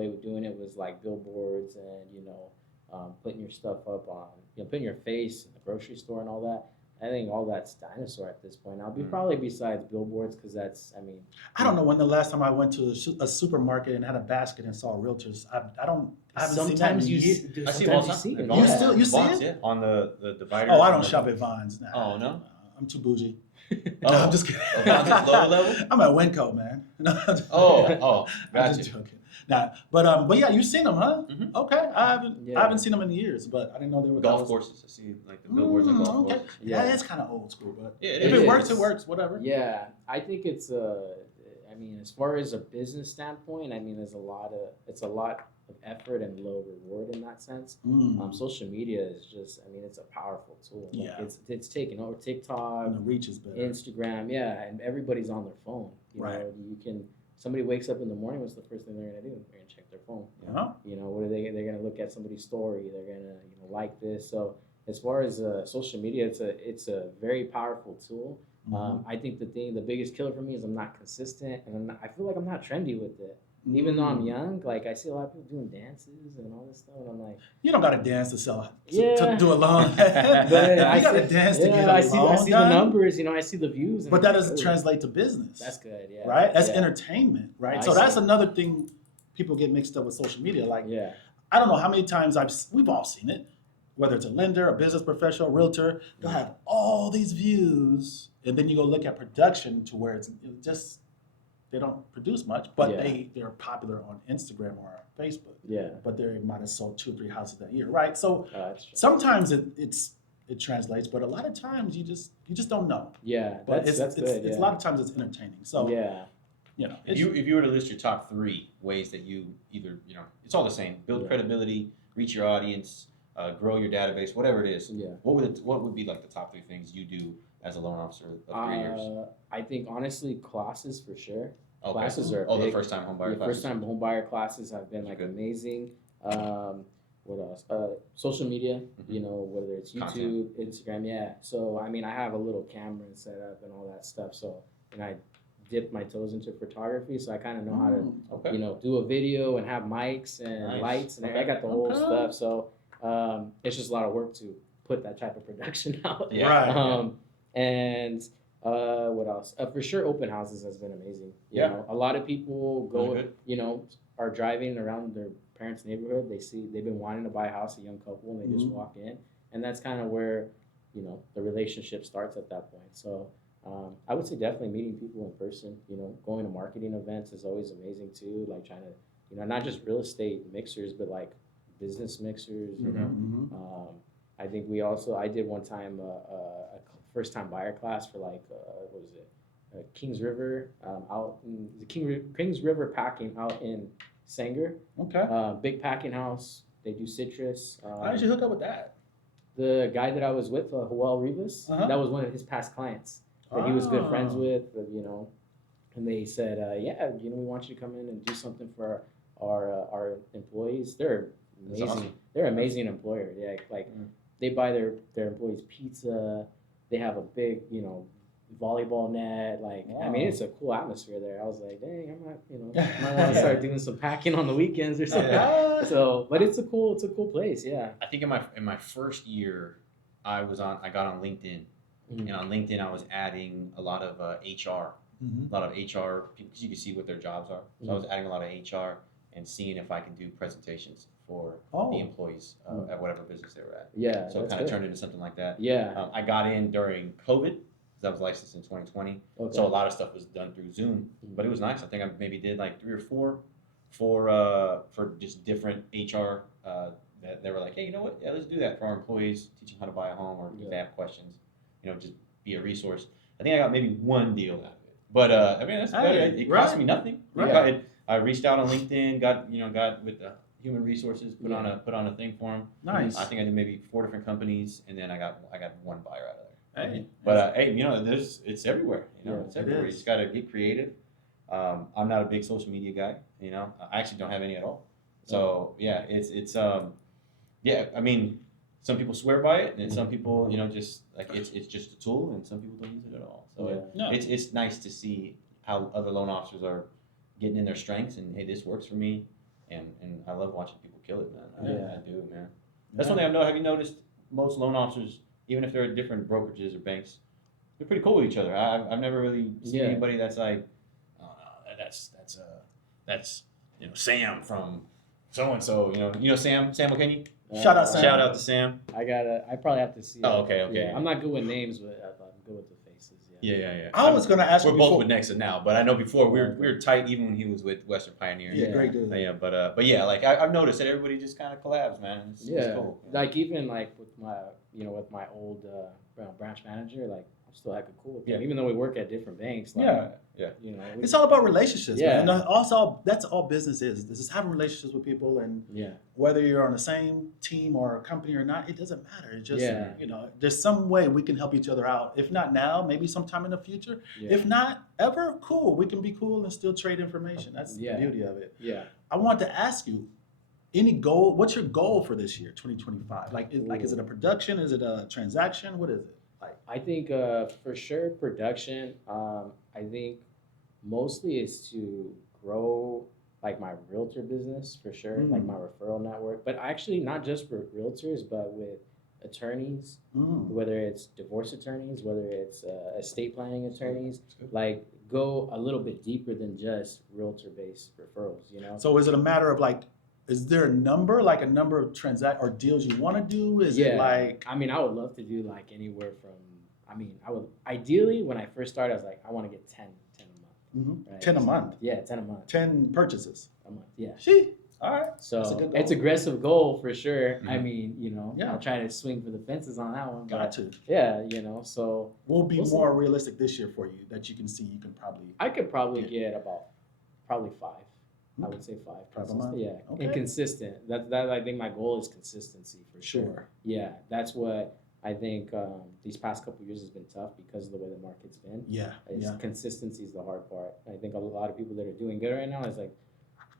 way with doing it was like billboards and putting your stuff up on putting your face in the grocery store and all that. I think all that's dinosaur at this point. I'll be probably besides billboards because that's I mean I don't know when the last time I went to a supermarket and had a basket and saw realtors. I haven't seen that in sometimes you years. I see them all sometimes the you see time. them. You Yeah. still you see Vons, it? yeah, on the dividers. Oh, I and don't the- shop at Vons. Nah. Oh no. I'm too bougie. Oh, No, I'm just kidding. Oh, Vons is lower level? I'm at Winco, man. Oh, I'm gotcha. just joking. Nah, but yeah, you've seen them, huh? Mhm. Okay, I Yeah. haven't seen them in years, but I didn't know they were Golf courses. I see like the billboards on golf okay. courses. Yeah. That is kind of old school, but Yeah, if it it works, is. it works. Whatever. Yeah, I think it's I mean, as far as a business standpoint, I mean, it's a lot of effort and low reward in that sense. Social media is just, I mean, it's a powerful tool. Like, Yeah. it's taken over TikTok, And the reach is better. Instagram, yeah, and everybody's on their phone. Right. Somebody wakes up in the morning, what's the first thing they're gonna do? They're gonna check their phone. Uh-huh. What are they're gonna look at somebody's story. They're gonna like this. So as far as social media, it's a very powerful tool. I think the biggest killer for me is I'm not consistent, and I feel like I'm not trendy with it. Even though I'm young, like I see a lot of people doing dances and all this stuff, and I'm like, You don't got to dance to sell to Yeah. do a loan. but you got to dance to get a I see loan the done. numbers, I see the views, and But I'm that like, doesn't "Ooh, translate to business. That's good, yeah. Right? That's yeah. entertainment, right? I So that's see. another thing people get mixed up with social media. Like, Yeah, I don't know how many times we've all seen it, whether it's a lender, a business professional, realtor, they'll have all these views, and then you go look at production to where it's just they don't produce much, but Yeah. they're popular on Instagram or Facebook. yeah. But they might have sold 2 or 3 houses that year, right? So That's true. sometimes it translates, but a lot of times you just don't know. Yeah, But that's good. it's Yeah. a lot of times it's entertaining. So yeah, If you were to list your top 3 ways that you either it's all the same: build Yeah. credibility, reach your audience, grow your database, whatever it is. yeah. What would be like the top 3 things you do as a loan officer of 3 years? I think honestly, classes for sure. Okay. Classes are the big. first time home buyer The classes. first time home buyer classes have been like Good. amazing. What else? Social media, whether it's YouTube, Instagram, yeah. So I mean, I have a little camera and set up and all that stuff. So and I dip my toes into photography, so I kind of know how to Okay. do a video and have mics and Nice. lights and I Okay. got the whole Okay. stuff. So it's just a lot of work to put that type of production out. Yeah. Right. And what else? For sure, open houses has been amazing. You Yeah. know, a lot of people go, Really are driving around their parents' neighborhood. They've been wanting to buy a house, a young couple, and they just Mhm. walk in, and that's kind of where, the relationship starts at that point. So I would say definitely meeting people in person. Going to marketing events is always amazing too. Like trying to, not just real estate mixers, but like business mixers. Mhm. I think I did one time a first time buyer class for like what was it, Kings River out in the Kings River packing out in Sanger, Okay. big packing house. They do citrus. How did you hook up with that? The guy that I was with, Joel Rivas, Uh-huh. that was one of his past clients that he was good friends Ah. with, and they said, yeah, we want you to come in and do something for our employees. They're That's amazing. awesome. They're an amazing employer. Yeah, like they buy their employees pizza. They have a big, volleyball net. Like, I mean, Wow. it's a cool atmosphere there. I was like, dang, I might want to start doing some packing on the weekends or something. Yeah. So, but it's a cool place. Yeah. I think in my first year, I got on LinkedIn, Mhm. and on LinkedIn I was adding a lot of HR, Mhm. a lot of HR people, because you can see what their jobs are. So I was adding a lot of HR and seeing if I can do presentations for Oh. the employees at whatever business they were at. Yeah. So it that's kind of good. turned into something like that. Yeah. I got in during COVID because I was licensed in 2020. Okay. So a lot of stuff was done through Zoom, but it was nice. I think I maybe did like 3 or 4 for just different HR that they were like, hey, you know what? Yeah, let's do that for our employees, teach them how to buy a home, or if they have questions, just be a resource. I think I got maybe 1 deal out of it, but I mean that's Hey, good. It cost right. me nothing. Right. I reached out on LinkedIn, got with the human resources, put on a thing for them. Nice. I think I did maybe 4 different companies, and then I got 1 buyer out of there. Hey. But hey, it's everywhere. It's it everywhere. You is. just gotta get creative. I'm not a big social media guy. I actually don't have any at all. So yeah, it's yeah. I mean, some people swear by it, and some people just like it's just a tool, and some people don't use it at all. So No. it's nice to see how other loan officers are getting in their strengths, and hey, this works for me, and I love watching people kill it, man. Yeah. I do, man. That's one thing I've noticed. Have you noticed most loan officers, even if they're at different brokerages or banks, they're pretty cool with each other. I've never really seen anybody that's like, oh no, that's Sam from so and so. Sam McKinney. Shout out Sam. Shout out to Sam. I probably have to see. Oh, it. okay. Yeah, I'm not good with names, but I'm good with the faces. Yeah. Yeah. I was gonna ask you We're both before. with Nexa now, but I know before we were tight even when he was with Western Pioneer. Yeah, Yeah. great dude. Yeah, but yeah, like I've noticed that everybody just kind of collabs, man. It's cool. Like even like with my old branch manager, like I'm still hecka cool with him, Yeah. even though we work at different banks. Like, Yeah. It's all about relationships, Yeah. man. And also, that's all business is. This is having relationships with people, and Yeah. whether you're on the same team or a company or not, it doesn't matter. It's just, Yeah. there's some way we can help each other out. If not now, maybe sometime in the future. Yeah. If not ever, cool. We can be cool and still trade information. That's Yeah. the beauty of it. Yeah. I want to ask you, any goal? What's your goal for this year, 2025? Is it a production? Is it a transaction? What is it? I think for sure production. I think mostly is to grow like my realtor business for sure, like my referral network. But actually not just for realtors, but with attorneys, whether it's divorce attorneys, whether it's estate planning attorneys, like go a little bit deeper than just realtor based referrals. So is it a matter of is there a number of transact or deals you want to do? Is it like? I mean, I would love to do like anywhere from. I would ideally when I first started, I was like, I want to get 10 a month. Right? 10 a month. Yeah, 10 a month. 10 purchases A month. Yeah. All right. So That's a good goal. it's aggressive goal for sure. Mhm. I mean, Yeah. I'll try to swing for the fences on that one. Got But to. yeah, so We'll be We'll see. more realistic this year for you that you can see you can probably. I could probably Yeah. get about probably 5. I Okay. would say 5. 5 a month? Yeah, Okay. and consistent. That I think my goal is consistency for sure. Sure. Yeah, that's what I think these past couple years has been tough because of the way the market's been. Yeah. Consistency is the hard part. I think a lot of people that are doing good right now is like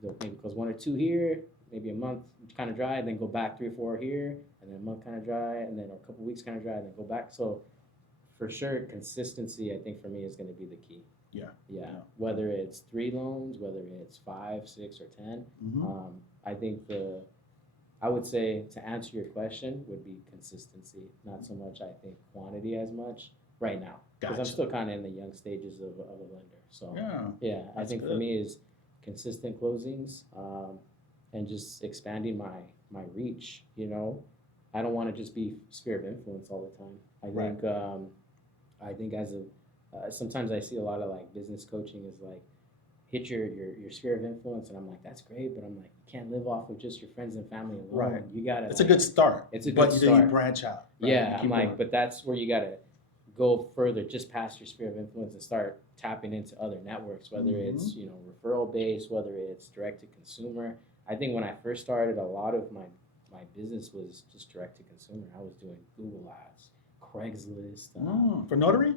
they'll maybe close 1 or 2 here, maybe a month kind of dry, and then go back 3 or 4 here, and then a month kind of dry, and then a couple weeks kind of dry, and then go back. So for sure, consistency I think for me is going to be the key. Yeah. Yeah. Whether it's 3 loans, whether it's 5, 6, or 10, I think I would say to answer your question would be consistency, not so much I think quantity as much right now because I'm Gotcha. still kind of in the young stages of a lender. So Yeah. I That's think for good. me is consistent closings and just expanding my reach. I don't want to just be sphere of influence all the time. I think as sometimes I see a lot of like business coaching is like hit your sphere of influence, and I'm like, that's great, but I'm like, you can't live off of just your friends and family alone. Right. You gotta. It's a good start. It's a good but then start. you branch out. right? Yeah, You I'm keep like, going. but that's where you gotta go further, just past your sphere of influence, and start tapping into other networks, whether it's referral based, whether it's direct to consumer. I think when I first started, a lot of my business was just direct to consumer. I was doing Google ads, Craigslist. For notary?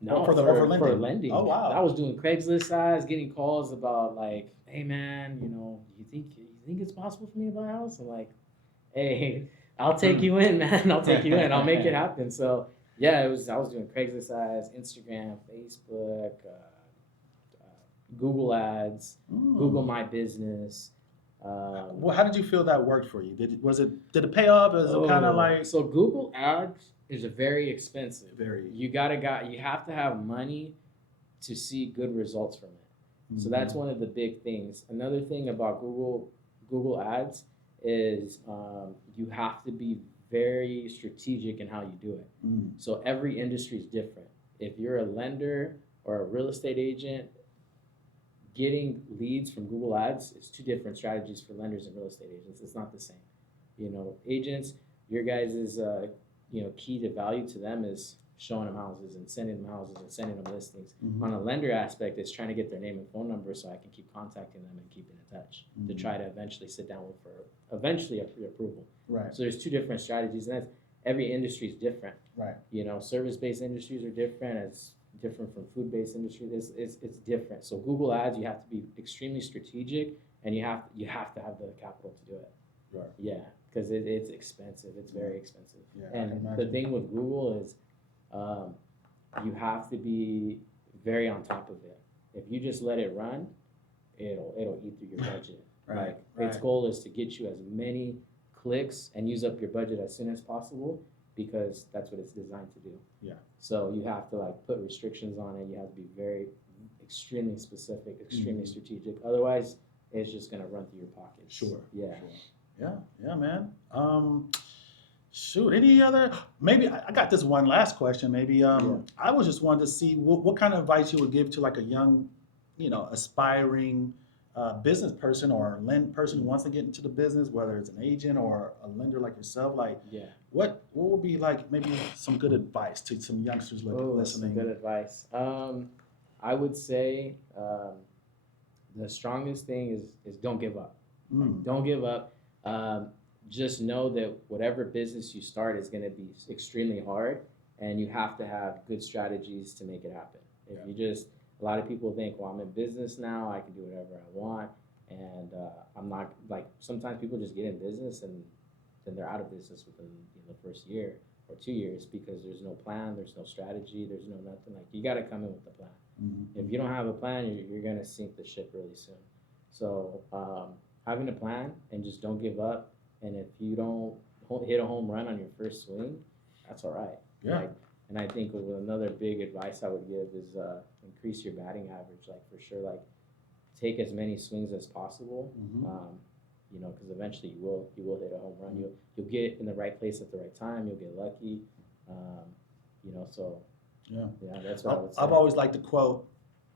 No, for for lending? lending. Oh, wow. I was doing Craigslist ads, getting calls about like, hey man, you think it's possible for me to buy a house? I'm like, hey, I'll take you in, man. I'll take you in. I'll make it happen. So yeah, I was doing Craigslist ads, Instagram, Facebook, Google ads, Google My Business. Well, how did you feel that worked for you? Did it pay off? Is it kind of like So Google ads is very expensive. very? You have to have money to see good results from it. So that's one of the big things. Another thing about Google ads is you have to be very strategic in how you do it. So every industry is different. If you're a lender or a real estate agent, getting leads from Google ads is 2 different strategies for lenders and real estate agents. It's not the same. Agents, your guys' key to value to them is showing them houses and sending them houses and sending them listings. On a lender aspect, it's trying to get their name and phone number so I can keep contacting them and keeping in touch to try to eventually sit down with for eventually a pre-approval. Right. So there's 2 different strategies, and that's every industry is different. Right. Service-based industries are different. It's different from food-based industries. It's different. So Google ads, you have to be extremely strategic, and you have to have the capital to do it. Right. Yeah, because it's expensive. It's very expensive. Yeah, I can And the imagine. thing with Google is, you have to be very on top of it. If you just let it run, it'll eat through your budget. Right, Like its right. goal is to get you as many clicks and use up your budget as soon as possible because that's what it's designed to do. Yeah. So you have to like put restrictions on it. You have to be very extremely specific, extremely strategic. Otherwise, it's just gonna run through your pockets. Sure. Yeah. Sure. Yeah, man. Shoot, any other? Maybe I got this one last question. Maybe Yeah. I was just wanted to see what kind of advice you would give to like a young, aspiring business person or lend person who wants to get into the business, whether it's an agent or a lender like yourself. Like, Yeah. what would be like maybe some good advice to some youngsters Oh, that's listening? some good advice. I would say the strongest thing is don't give up. Mm. Don't give up. Just know that whatever business you start is going to be extremely hard, and you have to have good strategies to make it happen. If you just, a lot of people think, well, I'm in business now, I can do whatever I want, and I'm not like. Sometimes people just get in business and then they're out of business within the first year or 2 years because there's no plan, there's no strategy, there's no nothing. Like you got to come in with a plan. Mm-hmm. If you don't have a plan, you're going to sink the ship really soon. So having a plan and just don't give up. And if you don't hit a home run on your first swing, that's all right. Yeah. And I think another big advice I would give is increase your batting average. Like for sure, like take as many swings as possible. Mm-hmm. Because eventually you will hit a home run. You'll get in the right place at the right time. You'll get lucky. So Yeah. that's what I would say. I've always liked to quote,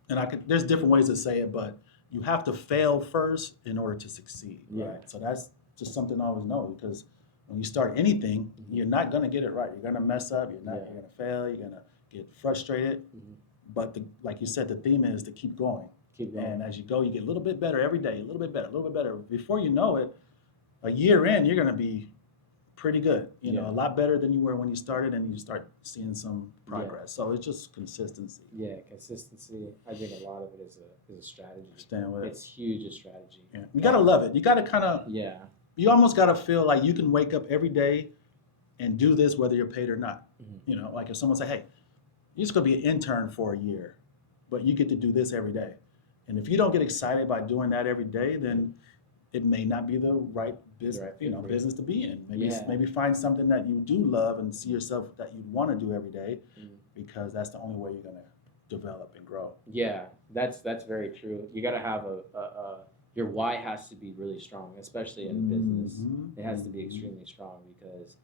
and there's different ways to say it, but you have to fail first in order to succeed. Right? Yeah. So that's just something I always know because when you start anything, you're not gonna get it right. You're gonna mess up. You're gonna fail. You're gonna get frustrated. Mm-hmm. But like you said, the theme is to keep going. Keep going. And as you go, you get a little bit better every day. A little bit better. A little bit better. Before you know it, a year in, you're gonna be pretty good. A lot better than you were when you started, and you start seeing some progress. So it's just consistency. Yeah, consistency. I think a lot of it is a strategy. Stand with it. It's huge a strategy. Yeah. You gotta love it. You gotta kind of. Yeah. You almost gotta feel like you can wake up every day and do this whether you're paid or not. Mm-hmm. Like if someone say, "Hey, you're just gonna be an intern for a year, but you get to do this every day," and if you don't get excited by doing that every day, then it may not be the right business, business to be in. Maybe find something that you do love and see yourself that you want to do every day, because that's the only way you're gonna develop and grow. Yeah, that's very true. You got to have your why has to be really strong, especially in business. It has to be extremely strong because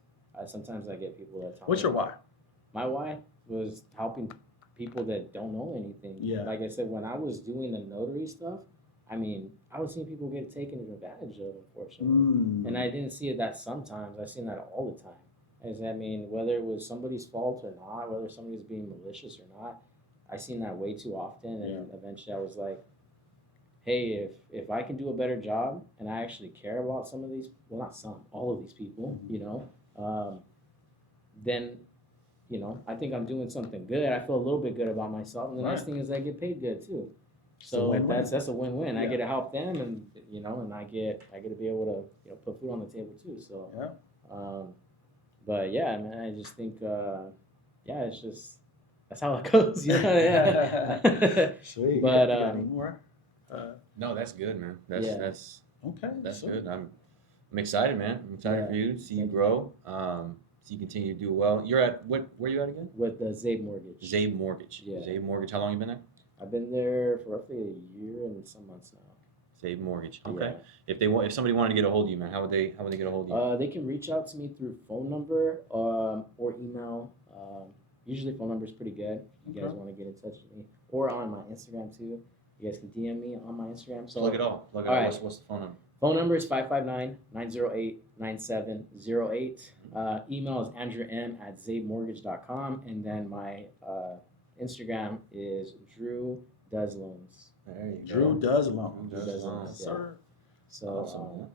sometimes I get people that tell What's your why? My why was helping people that don't know anything. Yeah. Like I said, when I was doing the notary stuff, I mean, I was seeing people get taken advantage of, unfortunately. And I didn't see it that sometimes. I seen that all the time. I mean, whether it was somebody's fault or not, whether somebody's being malicious or not, I seen that way too often. And eventually I was like, hey, if I can do a better job and I actually care about some of these, well, not some, all of these people, then, I think I'm doing something good. I feel a little bit good about myself. And the nice thing is I get paid good too. So that's a win-win. I get to help them, and and I get to be able to put food on the table too. So but yeah, man, I just think it's just that's how it goes. Sweet. But any more? No, that's good, man. That's okay. That's good. I'm excited, man. I'm excited for you to see you grow. See you continue to do well. You're at where are you at again? With Zabe Mortgage. Zabe Mortgage. Yeah. Zabe Mortgage. How long you been there? I've been there for roughly a year and some months now. Zabe Mortgage. Okay. Yeah. If somebody wanted to get a hold of you, man, how would they get a hold of you? They can reach out to me through phone number or email. Usually phone number is pretty good if you guys want to get in touch with me, or on my Instagram too. You guys can DM me on my Instagram. So plug it all. Right. What's the phone number? Phone number is 559-908-9708. Email is andrewm@zabemortgage.com, and then my Instagram is Drew Does Loans. There you go. Drew Does Loans. Drew Does Loans, sir. So Awesome.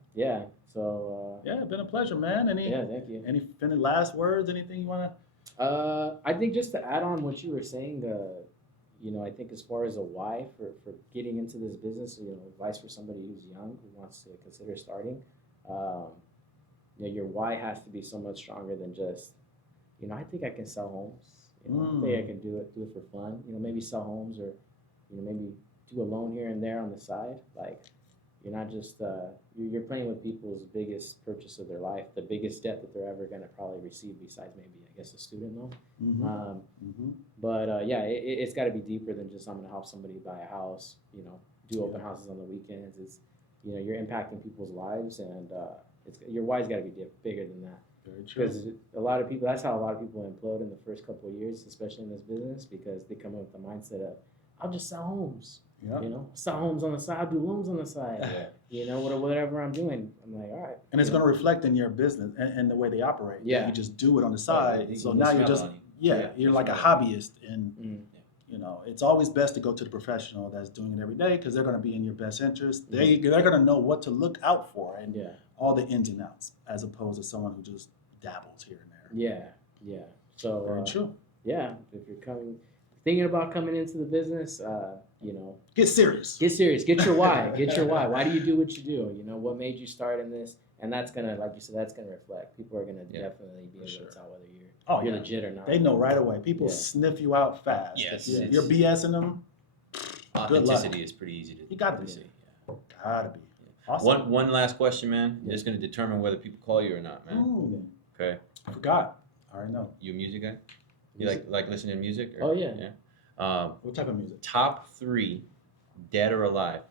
it's been a pleasure, man. thank you. Any last words? Anything you want to? I think just to add on what you were saying, I think as far as a why for getting into this business, advice for somebody who's young who wants to consider starting, your why has to be so much stronger than just, I think I can sell homes. I think I can do it for fun. Maybe sell homes or, maybe do a loan here and there on the side. Like, you're not just you're playing with people's biggest purchase of their life, the biggest debt that they're ever gonna probably receive, besides maybe I guess a student loan. Mhm. Um, Mhm. but yeah, it's got to be deeper than just I'm gonna help somebody buy a house. Do open houses on the weekends. It's you're impacting people's lives, and your why's got to be bigger than that. Very true. Because a lot of people, that's how a lot of people implode in the first couple of years, especially in this business, because they come up with the mindset of, I'll just sell homes. Yeah. Sell homes on the side, I'll do loans on the side. Yeah. Whatever I'm doing. I'm like, all right. And it's going to reflect in your business and the way they operate. Yeah. You just do it on the side. they So can now you're smell just, it on you. yeah, you're they like a smell hobbyist. And, Mm. it's always best to go to the professional that's doing it every day because they're going to be in your best interest. Mm-hmm. They're going to know what to look out for and Yeah. all the ins and outs, as opposed to someone who just dabbles here and there. Yeah. So, Very true. yeah, if you're thinking about coming into the business, Get serious. get serious. Get your why. Get your why. Why do you do what you do? What made you start in this? And that's gonna, like you said, that's gonna reflect. People are gonna definitely be able sure. to tell whether you're Oh, you're yeah. legit or not. They know right away. People Yeah. sniff you out fast. Yes, If it's- you're BSing them, Good luck. Authenticity is pretty easy to You gotta be. see. gotta be. Awesome. One last question, man. Yeah. It's gonna determine whether people call you or not, man. Ooh, Okay. I forgot. I already know. You a music guy? You like listening to music? Oh, yeah. What type of music? Top 3 dead or alive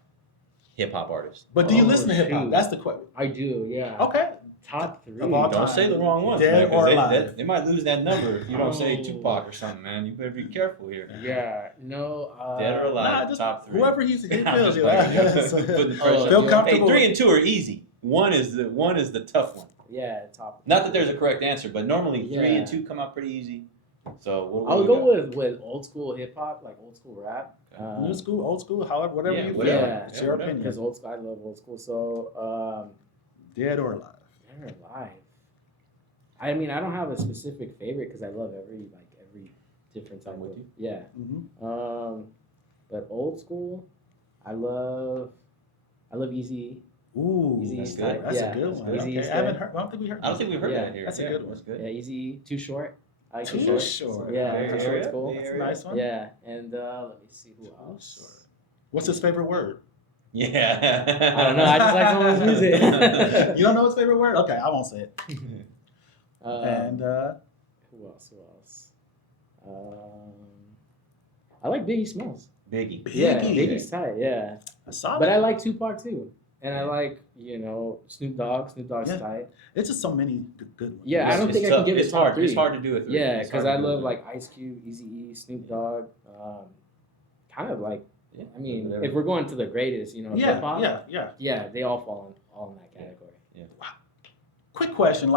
hip hop artists. But do you Oh, listen to hip hop? shoot. That's the question. I do, yeah. Okay. Top 3. Of all Don't time. say the wrong ones, Dead man, 'cause or they, alive. they might lose that number if you don't say Oh. Tupac or something, man. You better be careful here. Yeah, no. Dead or alive, Nah, just top 3. whoever he I'm feels just you. playing. Yes. Putting the Oh, pressure. Feel yeah. comfortable. Hey, 3 and 2 are easy. One is the tough one. Yeah, top. Not that there's a correct answer, but normally 3 Yeah. and 2 come out pretty easy. So what I would do go we got? with old school hip hop, like old school rap. New school, old school, however, whatever Yeah, you feel. whatever. Yeah. It's your whatever. opinion. Because old school, I love old school. So, Dead or alive. they're alive. I mean, I don't have a specific favorite because I love every different type I'm with of. you. Yeah. Mm-hmm. But old school, I love Easy. Ooh, Easy that's East good. type. That's Yeah. a good one. Easy Okay. East I haven't type. heard. I don't think we heard. I don't think we've heard Yeah. that here. That's a good one. That's good. Yeah, Easy. Too Short. I like Too Too Short. Short. Yeah, Bay Too Area, Short's cool. Bay That's a Area. nice one. Yeah, and let me see who else. What's his favorite word? Yeah. I don't know. I just like some of his music. You don't know his favorite word? Okay, I won't say it. And who else? I like Biggie Smalls. Biggie. Yeah, Biggie. Biggie's tight. Yeah, a solid. but I like Tupac too, and I like Snoop Dogg. Snoop Dogg's Yeah. tight. It's just so many good ones. Yeah, I don't It's think I can tough. give it It's top hard. 3. It's hard to do it. Yeah, It's because hard I to do love it. like Ice Cube, Eazy-E, Snoop Dogg. Kind of like, Yeah, I mean, whatever. if we're going to the greatest, hip hop. Yeah. They all fall in that category. Quick question,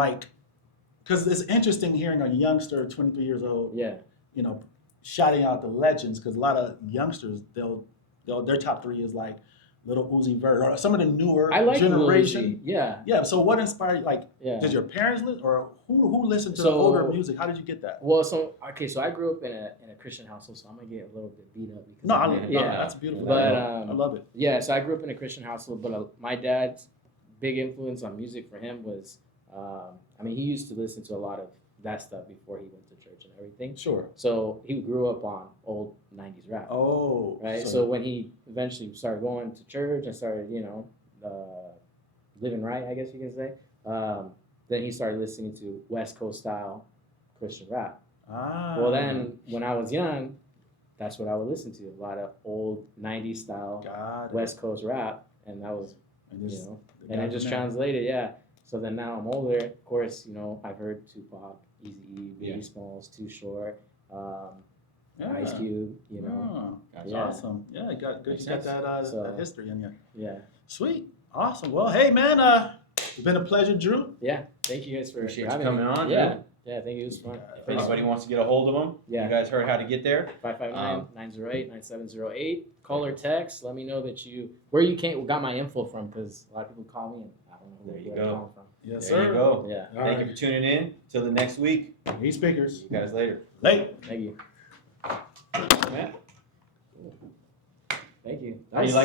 because it's interesting hearing a youngster, 23 years old, Yeah. shouting out the legends. Because a lot of youngsters, their top 3 is like Little Uzi Vert or some of the newer I like generation. Lil Uzi. Yeah. Yeah. So what inspired? Yeah. Did your parents listen, or who listened to So- the older music? How did you get that? Well, so I grew up in a Christian household, so I'm gonna get a little bit beat up because No, of that. that's beautiful. But I love it. yeah, so I grew up in a Christian household, but my dad's big influence on music for him was, he used to listen to a lot of that stuff before he went to church and everything. Sure. So he grew up on old '90s rap. Oh. Right. So when he eventually started going to church and started, living right, I guess you can say, then he started listening to West Coast style Christian rap. Well, then when I was young, that's what I would listen to, a lot of old '90s style Got it. West Coast rap, and that was, And you this- know, the and it guy just from there. translated, yeah. So then now I'm older, of course, I've heard Tupac, Eazy-E, Biggie Yeah. Smalls, Too Short, Yeah. Ice Cube, Oh, that's Yeah. awesome. Yeah, you got good. Makes You got sense. that, So- that history in you. yeah. Sweet. Awesome. Well, hey man, it's been a pleasure, Drew. Yeah, thank you guys for Appreciate you having coming me. on, Yeah, Drew. yeah, thank you. It was fun. If anybody wants to get a hold of them, Yeah. you guys heard how to get there. 559-908-9708. Call or text. Let me know where you got my info from, because a lot of people call me and I don't know There you where go. they're calling from. Yes, There you go. Yeah, All Thank right. you for tuning in. Till the next week. Hey, speakers. See you guys later. Late. thank you. Thank you. How you like